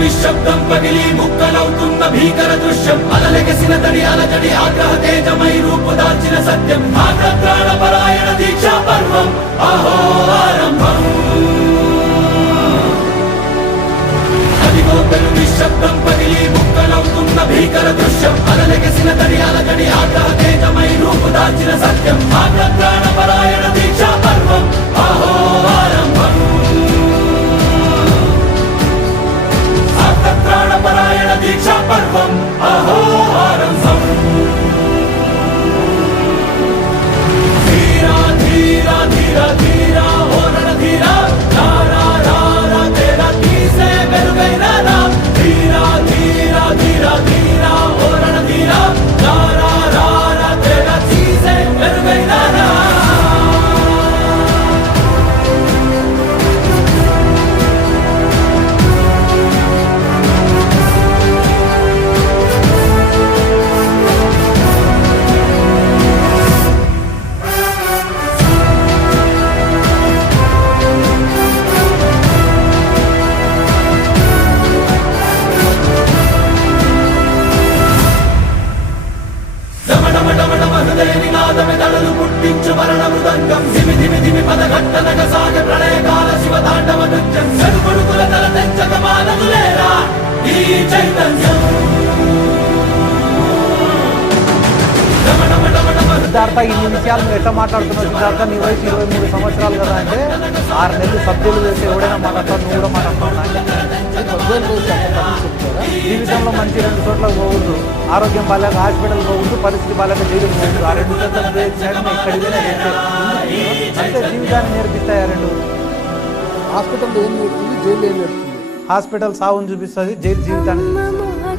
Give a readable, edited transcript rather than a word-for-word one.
నిశ్శబ్దం పగిలి ముక్కలవుతున్న భీకర దృశ్యం అలలెగసిన తడి అలజడి ఆగ్రహ తేజమై రూపుదాల్చిన సత్యం ఆగ్రహప్రాణపరాయణ దీక్షా పర్వం అహో ఆరంభం అదిగో పెను నిశ్శబ్దం పగిలి ముక్కలవుతున్న భీకర దృశ్యం అలలెగసిన తడి అలజడి ఆగ్రహ తేజమై రూపుదాల్చిన సత్యం ఆగ్రహప్రాణపరాయణ దీక్షా పర్వం అహో ఆరంభం ప్రాణపరాయణ దీక్షా పర్వం అహో ఆరంభం ధీరా ధీరా ధీరా ధీరా ఓ రణధీరా రారా రారా తేరా తీసే వెలుగైన రా ధీరా ధీరా ధీరా ధీరా ఓ రణధీరా రారా రారా తేరా తీసే వెలుగైన రా దళలు పుట్టించు మరణ మృదంగం ధిమి ధిమి ధిమి పదఘట్టనగ సాగ ప్రళయకాల శివ తాండవ నృత్యం సరుకుడుకుల తల తెంచక మానదులేరా ఈ చైతన్యం సిద్ధార్థ ఇన్ని విషయాలు నువ్వు ఎట్లా మాట్లాడుతున్నావు సిద్ధార్థ నీ వయసు 23 సంవత్సరాలు కదా అంటే 6 నెలలు సభ్యులు వేసి ఎవడైనా మాట్లాడతావు నువ్వు కూడా మాట్లాడుతున్నావు జీవితంలో మంచి 2 చోట్ల పోవద్దు ఆరోగ్యం బాగాలేక హాస్పిటల్ పోవద్దు పరిస్థితి బాగాలేక జైలు పోవద్దు ఆ 2 చోట్ల ఎక్కడికి అంటే జీవితాన్ని నేర్పిస్తాయి ఆ 2 హాస్పిటల్ ఏం నేర్పుతుంది జైలు ఏం నేర్పుతుంది హాస్పిటల్ సావును చూపిస్తుంది జైలు జీవితాన్ని